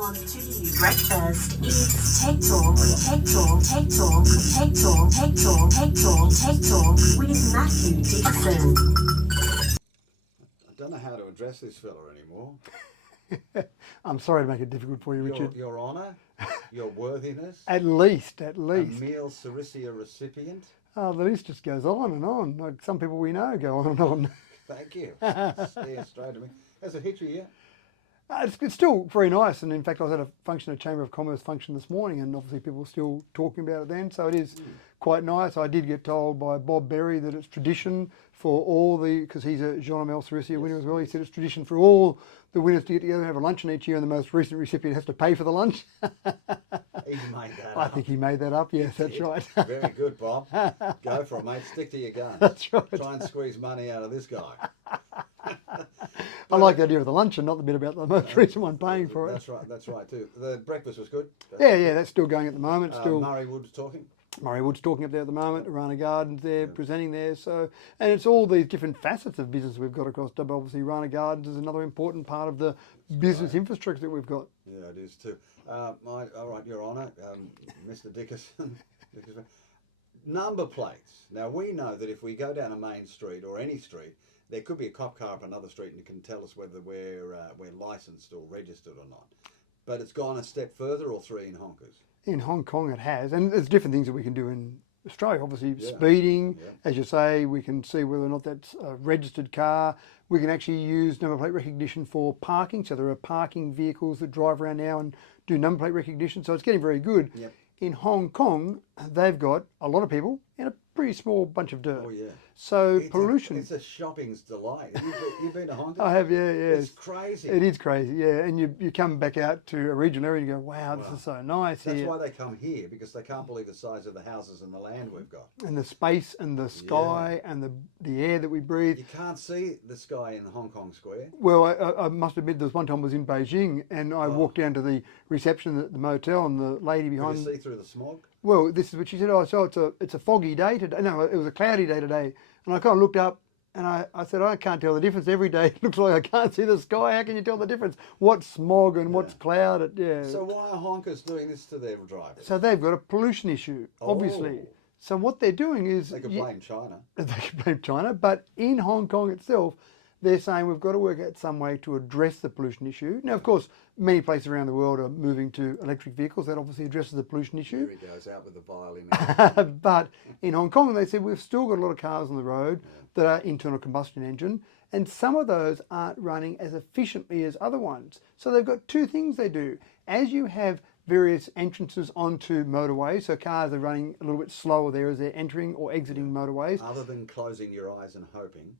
On to you. Breakfast is Tech Talk, Tech Talk, Tech Talk, Tech Talk, Tech Talk, Tech Talk, Tech Talk with Mathew Dickerson. I don't know how to address this fella anymore. I'm sorry to make it difficult for you, Richard. Your Honour, your worthiness, At least. Emile Sarisia recipient. Oh, the list just goes on and on. Like some people we know go on and on. Thank you. Stare straight at me. Has it hit you yet? It's still very nice, and in fact I was at a function, a Chamber of Commerce function this morning, and obviously people were still talking about it then, so it is quite nice. I did get told by Bob Berry that it's tradition for all the, because he's a Jean-Emile Sarisia winner as well, he said it's tradition for all the winners to get together and have a luncheon each year, and the most recent recipient has to pay for the lunch. He made that up. I think he made that up, yes, that's right. Very good, Bob. Go for it, mate. Stick to your guns. That's right. Try and squeeze money out of this guy. I like the idea of the luncheon, not the bit about the most recent one paying for it. That's right too. The breakfast was good. Yeah, that's still going at the moment. Murray Wood's talking. Murray Wood's talking up there at the moment. Rana Gardens there, presenting there. So, and it's all these different facets of business we've got across Dubbo. Obviously, Rana Gardens is another important part of the business infrastructure that we've got. Yeah, it is too. All right, Your Honour, Mr. Dickerson. Number plates. Now, we know that if we go down a main street or any street, there could be a cop car up another street and it can tell us whether we're licensed or registered or not. But it's gone a step further, or three in honkers. In Hong Kong it has, and there's different things that we can do in Australia. Obviously speeding, as you say, we can see whether or not that's a registered car. We can actually use number plate recognition for parking. So there are parking vehicles that drive around now and do number plate recognition. So it's getting very good. Yep. In Hong Kong, they've got a lot of people in a pretty small bunch of dirt. Oh, yeah. So pollution. It's a shopping's delight. You've been to Hong Kong? I have, yeah. It's crazy. It is crazy, yeah. And you come back out to a regional area and you go, wow, this is so nice here. That's why they come here, because they can't believe the size of the houses and the land we've got. And the space and the sky and the air that we breathe. You can't see the sky in Hong Kong Square. Well, I must admit, there was one time I was in Beijing and I walked down to the reception at the motel, and the lady behind... Could you see through the smog? Well, this is what she said. Oh, so it's a foggy day today. No, it was a cloudy day today. And I kind of looked up and I said, I can't tell the difference. Every day it looks like I can't see the sky. How can you tell the difference? What's smog and what's cloud? So why are honkers doing this to their drivers? So they've got a pollution issue, obviously. So what they're doing is... They could blame China. They could blame China. But in Hong Kong itself, they're saying we've got to work out some way to address the pollution issue. Now, of course, many places around the world are moving to electric vehicles. That obviously addresses the pollution issue. Here he goes, out with the violin. But in Hong Kong, they said we've still got a lot of cars on the road that are internal combustion engine, and some of those aren't running as efficiently as other ones. So they've got two things they do. As you have various entrances onto motorways, so cars are running a little bit slower there as they're entering or exiting motorways. Other than closing your eyes and hoping.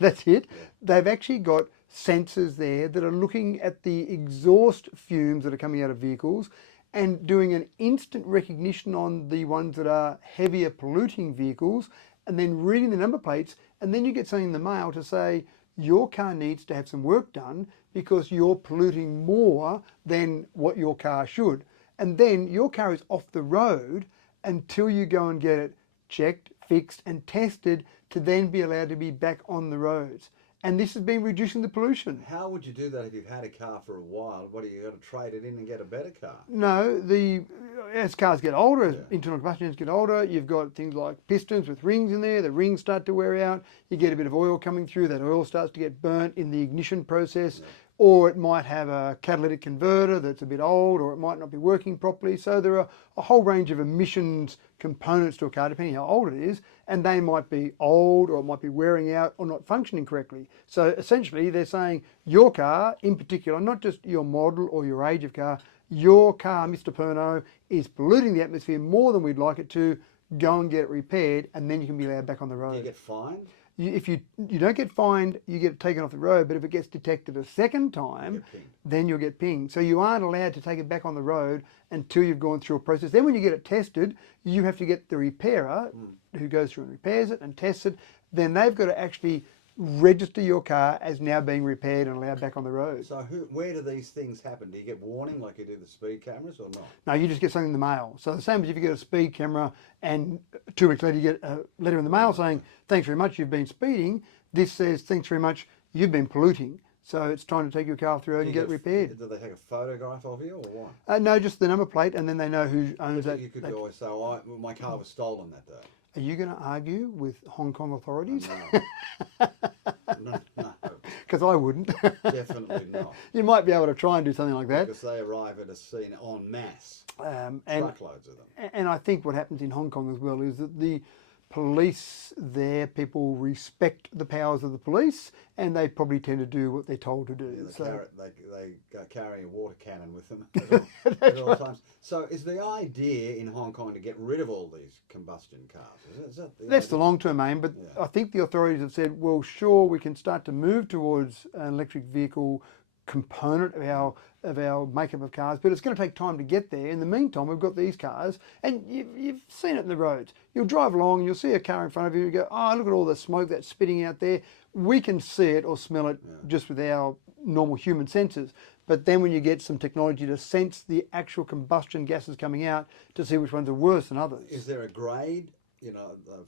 That's it. Yeah. They've actually got sensors there that are looking at the exhaust fumes that are coming out of vehicles and doing an instant recognition on the ones that are heavier polluting vehicles, and then reading the number plates, and then you get something in the mail to say your car needs to have some work done because you're polluting more than what your car should. And then your car is off the road until you go and get it checked, fixed and tested to then be allowed to be back on the roads. And this has been reducing the pollution. How would you do that if you've had a car for a while? What, are you going to trade it in and get a better car? No, as cars get older, as internal combustion engines get older, you've got things like pistons with rings in there. The rings start to wear out. You get a bit of oil coming through. That oil starts to get burnt in the ignition process. Or it might have a catalytic converter that's a bit old, or it might not be working properly. So there are a whole range of emissions components to a car, depending how old it is, and they might be old, or it might be wearing out, or not functioning correctly. So essentially they're saying your car in particular, not just your model or your age of car, your car, Mr. Perno, is polluting the atmosphere more than we'd like it to. Go and get it repaired, and then you can be allowed back on the road. Do you get fined? If you don't get fined, you get taken off the road, but if it gets detected a second time, then you'll get pinged. So you aren't allowed to take it back on the road until you've gone through a process. Then when you get it tested, you have to get the repairer who goes through and repairs it and tests it. Then they've got to actually register your car as now being repaired and allowed back on the road. So where do these things happen? Do you get warning like you do the speed cameras or not? No, you just get something in the mail. So the same as if you get a speed camera and 2 weeks later you get a letter in the mail saying, thanks very much, you've been speeding. This says, thanks very much, you've been polluting. So it's time to take your car off the road and get it repaired. Do they take a photograph of you or what? No, just the number plate, and then they know who owns But that. you could always say, oh, my car was stolen that day. Are you going to argue with Hong Kong authorities? No. Because I wouldn't. Definitely not. You might be able to try and do something like that. Because they arrive at a scene en masse. And Truckloads of them. And I think what happens in Hong Kong as well is that the police there, people respect the powers of the police, and they probably tend to do what they're told to do. Yeah, they go carrying a water cannon with them at all times. So is the idea in Hong Kong to get rid of all these combustion cars? Is that That's the long-term aim, but I think the authorities have said, well, sure, we can start to move towards an electric vehicle component of our makeup of cars, but it's going to take time to get there. In the meantime, we've got these cars, and you've seen it in the roads. You'll drive along and you'll see a car in front of you and you go, oh, look at all the smoke that's spitting out there. We can see it or smell it just with our normal human senses. But then when you get some technology to sense the actual combustion gases coming out to see which ones are worse than others. Is there a grade,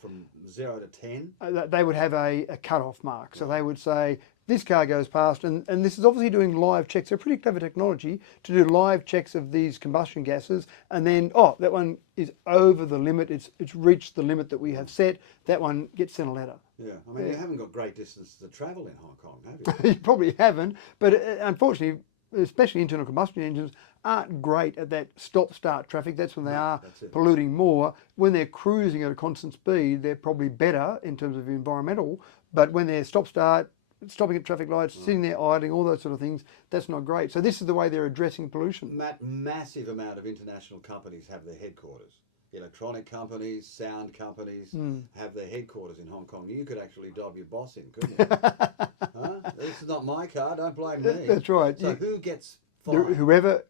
from 0 to 10? They would have a cut-off mark. So they would say, this car goes past, and this is obviously doing live checks. They're pretty clever technology to do live checks of these combustion gases, and then, oh, that one is over the limit, it's reached the limit that we have set, that one gets sent a letter. Yeah, I mean, you haven't got great distance to travel in Hong Kong, have you? You probably haven't, but unfortunately, especially internal combustion engines, aren't great at that stop-start traffic. That's when they are polluting more. When they're cruising at a constant speed, they're probably better in terms of environmental, but when they're stop-start, stopping at traffic lights, sitting there idling, all those sort of things, that's not great. So this is the way they're addressing pollution. Massive amount of international companies have their headquarters. Electronic companies, sound companies have their headquarters in Hong Kong. You could actually dob your boss in, couldn't you? Huh? This is not my car, don't blame me. That's right. So who gets fined? Whoever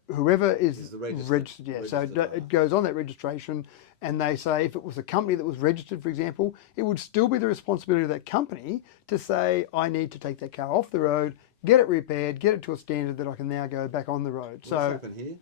is the registered, yeah. So it goes on that registration, and they say if it was a company that was registered, for example, it would still be the responsibility of that company to say, I need to take that car off the road, get it repaired, get it to a standard that I can now go back on the road. What's happened here?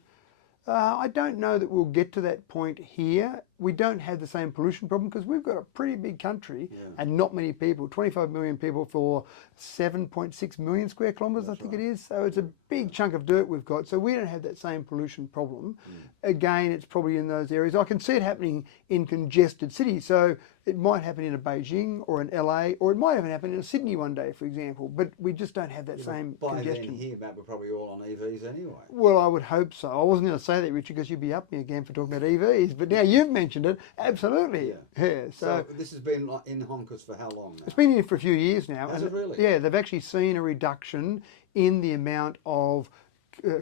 I don't know that we'll get to that point here. We don't have the same pollution problem because we've got a pretty big country and not many people, 25 million people for 7.6 million square kilometres, I think it is. So it's a big chunk of dirt we've got. So we don't have that same pollution problem. Again, it's probably in those areas. I can see it happening in congested cities. So it might happen in a Beijing or an LA, or it might even happen in a Sydney one day, for example. But we just don't have that same congestion. By then here, Matt, we're probably all on EVs anyway. Well, I would hope so. I wasn't going to say that, Richard, because you'd be up me again for talking about EVs. But now you've mentioned it. Absolutely. Yeah. So this has been in Hong Kong for how long now? It's been here for a few years now. Has it really? Yeah, they've actually seen a reduction in the amount of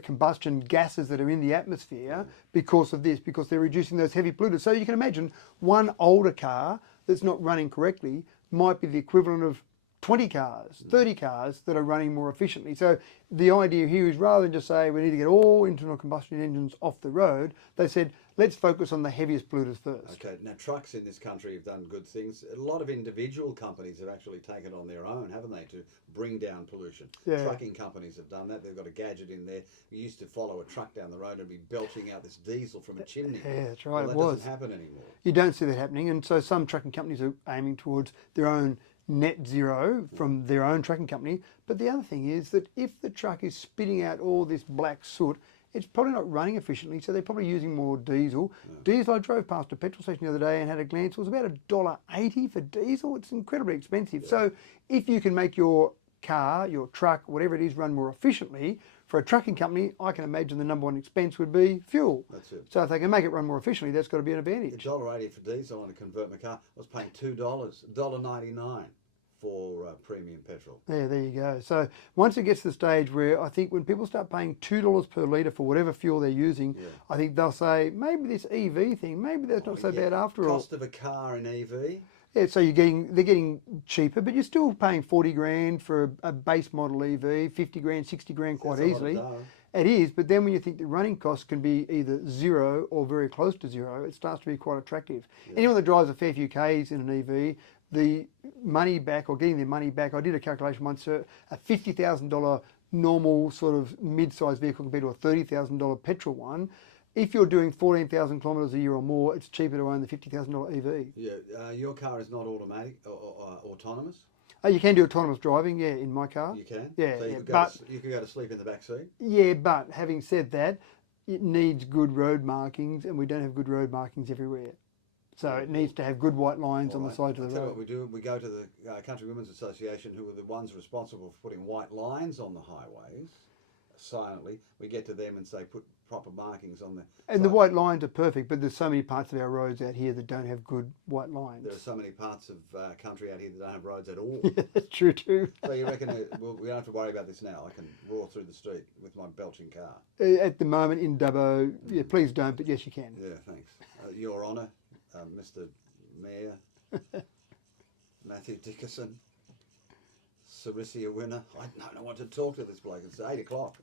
combustion gases that are in the atmosphere because of this, because they're reducing those heavy polluters. So you can imagine one older car that's not running correctly might be the equivalent of 20 cars, 30 cars that are running more efficiently. So the idea here is rather than just say we need to get all internal combustion engines off the road, they said let's focus on the heaviest polluters first. Okay, now trucks in this country have done good things. A lot of individual companies have actually taken it on their own, haven't they, to bring down pollution. Yeah. Trucking companies have done that. They've got a gadget in there. You used to follow a truck down the road and be belching out this diesel from a chimney. Yeah, that's right. Well, that doesn't happen anymore. You don't see that happening, and so some trucking companies are aiming towards their own net zero from their own trucking company. But the other thing is that if the truck is spitting out all this black soot, it's probably not running efficiently, so they're probably using more diesel. Diesel, I drove past a petrol station the other day and had a glance. It was about $1.80 for diesel. It's incredibly expensive. So if you can make your car, your truck, whatever it is, run more efficiently, for a trucking company, I can imagine the number one expense would be fuel. That's it. So if they can make it run more efficiently, that's got to be an advantage. $1.80 for diesel on to convert my car. I was paying $2, $1.99 for premium petrol. Yeah, there you go. So once it gets to the stage where I think when people start paying $2 per litre for whatever fuel they're using, I think they'll say, maybe this EV thing, maybe that's not so bad after all. Cost of a car in EV? Yeah, so they're getting cheaper, but you're still paying 40 grand for a base model EV, 50 grand, 60 grand quite easily. It is, but then when you think the running costs can be either zero or very close to zero, it starts to be quite attractive. Anyone that drives a fair few Ks in an EV, the money back or getting their money back, I did a calculation once, a $50,000 normal sort of mid-sized vehicle compared to a $30,000 petrol one. If you're doing 14,000 kilometres a year or more, it's cheaper to own the $50,000 EV. Yeah, your car is not automatic or autonomous? You can do autonomous driving, yeah, in my car. You can? Yeah, So you, yeah, could go but to, you could go to sleep in the back seat? yeah, but having said that, it needs good road markings, and we don't have good road markings everywhere. So it needs to have good white lines on the sides of the I'll tell you road. what we do. We go to the Country Women's Association, who are the ones responsible for putting white lines on the highways silently. We get to them and say, put proper markings on the And side. the white lines are perfect, but there's so many parts of our roads out here that don't have good white lines. There are so many parts of country out here that don't have roads at all. That's true too. So you reckon we don't have to worry about this now? I can roar through the street with my belching car. At the moment in Dubbo, yeah, please don't, but yes, you can. Yeah, thanks. Your Honour, Mr. Mayor, Mathew Dickerson, Sarisia winner. I don't know what to talk to this bloke. It's 8 o'clock.